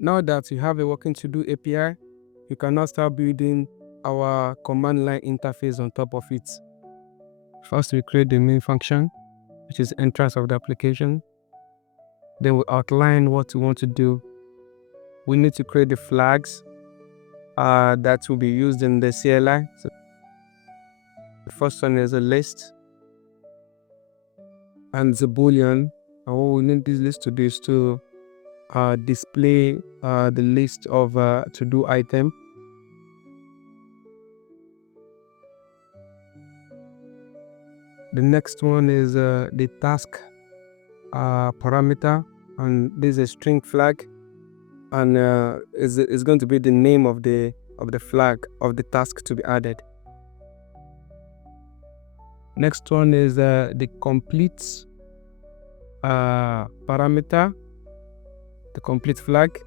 Now that you have a working To-Do API, you can now start building our command line interface on top of it. First, we create the main function, which is entrance of the application. Then we outline what we want to do. We need to create the flags that will be used in the CLI. So the first one is a list and the boolean. And what we need this list to do is to display the list of to-do item. The next one is the task parameter, and this is a string flag, and is going to be the name of the flag of the task to be added. Next one is the complete parameter, the complete flag.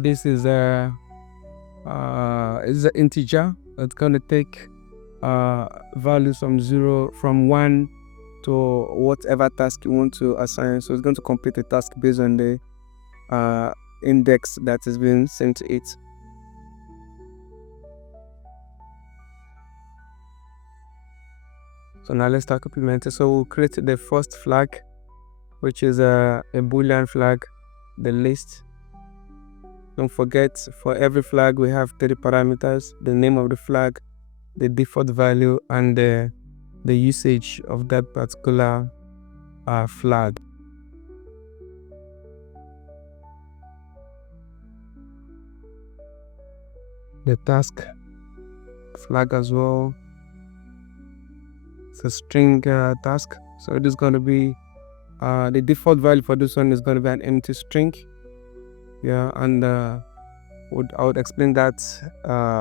This is an integer. It's going to take values from 1 to whatever task you want to assign. So it's going to complete a task based on the index that is being sent to it. So now let's start implementing. So we'll create the first flag, which is a boolean flag, the list. Don't forget, for every flag we have 3 parameters: the name of the flag, the default value, and the usage of that particular flag. The task flag as well. It's a string task, so it is going to be the default value for this one is going to be an empty string. Yeah, and I would explain that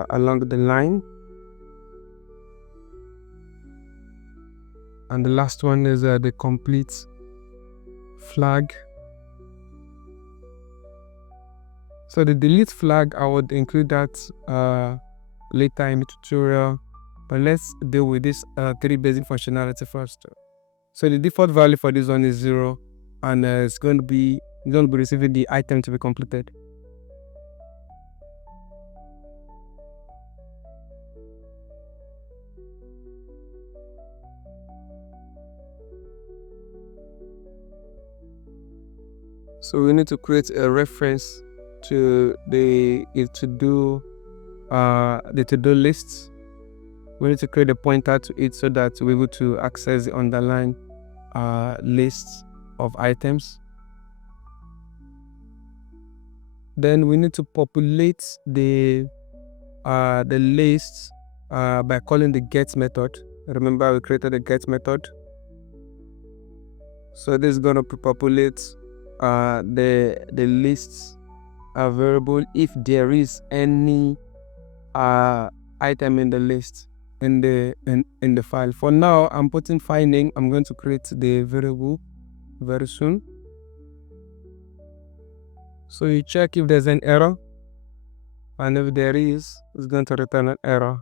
along the line. And the last one is the complete flag. So the delete flag, I would include that later in the tutorial, but let's deal with this 3 basic functionality first. So the default value for this one is 0, and it's going to be receiving the item to be completed. So we need to create a reference to the to-do list. We need to create a pointer to it so that we're able to access the underlying list of items. Then we need to populate the list by calling the get method. Remember, we created a get method. So this is going to populate the lists variable if there is any item in the list in the file. For now, I'm putting file name. I'm going to create the variable very soon. So you check if there's an error, and if there is, it's going to return an error.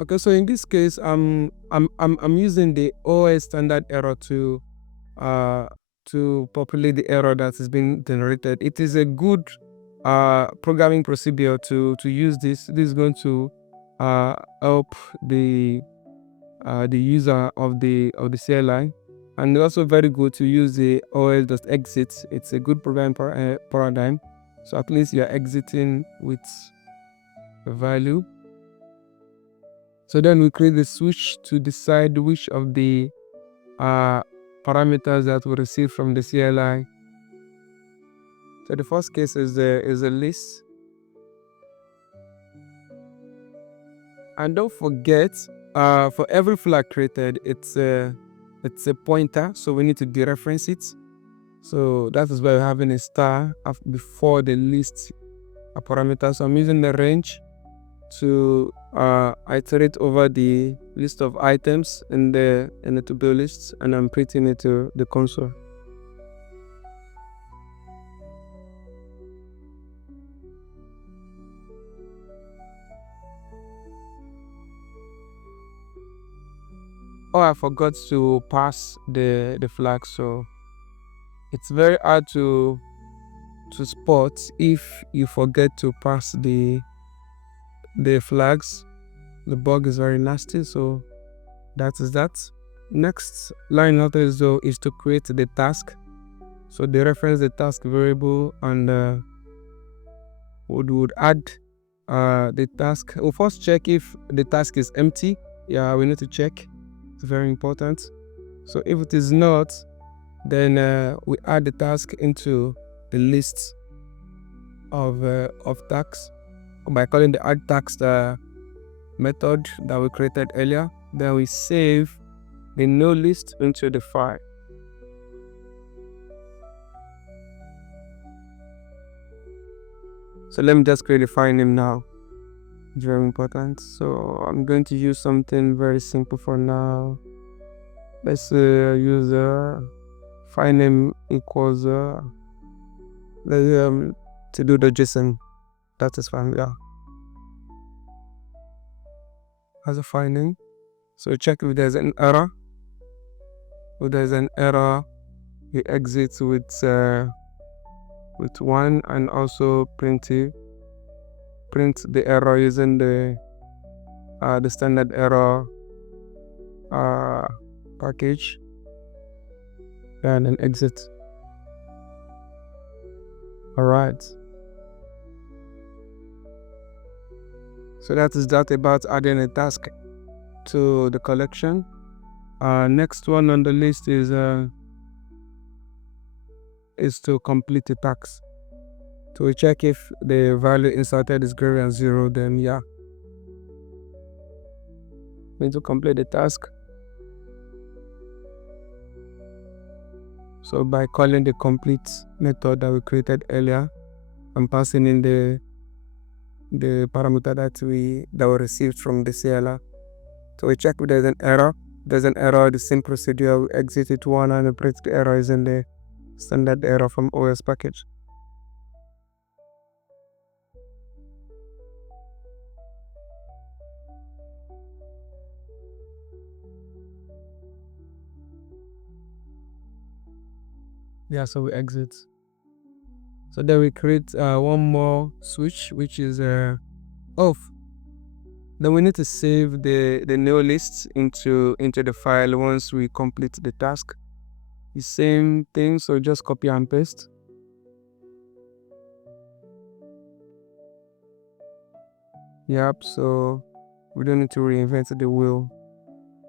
Okay, so in this case, I'm using the OS standard error to populate the error that is being generated. It is a good programming procedure to use this. This is going to help the user of the CLI, and also very good to use the os.exit. It's a good programming paradigm. So at least you're exiting with a value. So then we create the switch to decide which of the parameters that we receive from the CLI. So the first case is a list. And don't forget, for every flag created, it's a pointer, so we need to dereference it. So that is why we're having a star before the list parameter. So I'm using the range to iterate over the list of items in the to-do list, and I'm printing it to the console. Oh, I forgot to pass the flag, so it's very hard to spot if you forget to pass the flags. The bug is very nasty, so that is that. Next line notice though is to create the task. So they reference the task variable, and would add the task. We'll first check if the task is empty. Yeah, we need to check. It's very important. So if it is not, then we add the task into the list of tasks by calling the add task method that we created earlier. Then we save the no list into the file. So let me just create a file name now. It's very important. So I'm going to use something very simple for now. Let's use file name equals to do the JSON. That is fine. Yeah. As a file name. So check if there's an error. If there's an error, we exit with 1 and also print the error using the standard error package, and then exit. All right. So that is that about adding a task to the collection. Next one on the list is to complete the task. So we check if the value inserted is greater than 0, then yeah, we need to complete the task. So by calling the complete method that we created earlier and passing in the parameter that we received from the CLI. So we check if there's an error. If there's an error, the same procedure, we exit it 1 and print the error is in the standard error from OS package. Yeah, so we exit. So then we create one more switch, which is off. Then we need to save the no list into the file once we complete the task. The same thing, so just copy and paste. Yep, so we don't need to reinvent the wheel.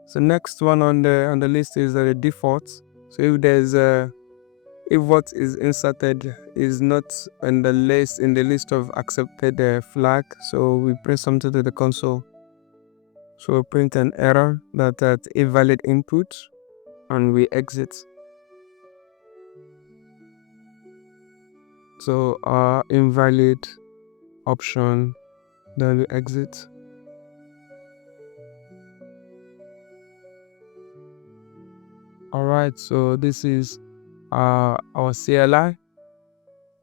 So next one on the list is the default. So if there's if what is inserted is not in the list of accepted flag, so we print something to the console. So we print an error that invalid input, and we exit. So invalid option, then we exit. Alright, so this is our CLI.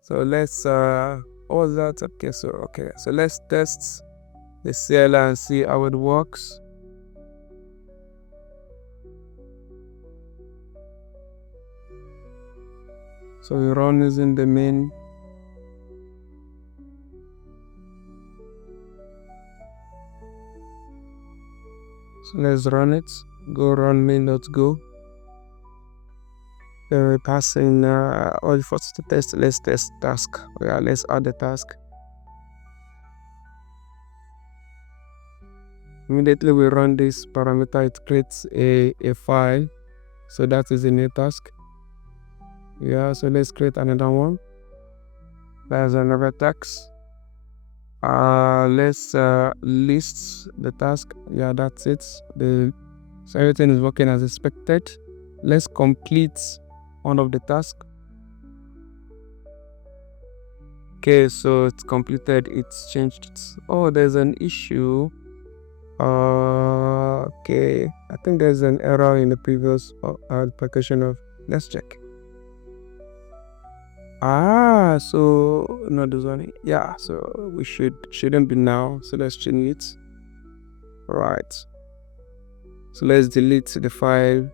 So let's what was that? Okay, so let's test the CLI and see how it works. So we run using the main. So let's run it. Go run main.go. Then we pass in all first to test. Let's test task. Yeah, let's add the task. Immediately we run this parameter, it creates a file. So that is a new task. Yeah, so let's create another one. There's another task. Let's list the task. Yeah, that's it. So everything is working as expected. Let's complete one of the tasks. Okay, so it's completed. It's changed. Oh, there's an issue. Okay, I think there's an error in the previous application of. Let's check. So no, this one. Yeah, so we shouldn't be now. So let's change it. Right. So let's delete the file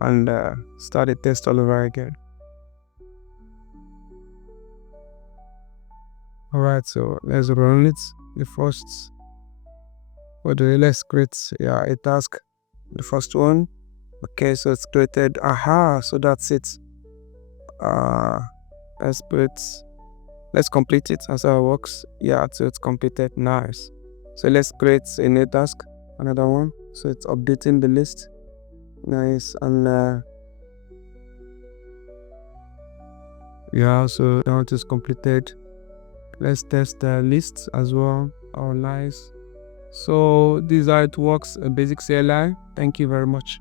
and start the test all over again. Alright, so let's run it. The first, let's create a task. The first one. Okay, so it's created. Aha, so that's it. Let's complete it as how it works. Yeah, so it's completed. Nice. So let's create a new task, another one. So it's updating the list. Nice. And yeah, so now it is completed. Let's test the list as well. Oh, nice. So this is how it works, a basic CLI. Thank you very much.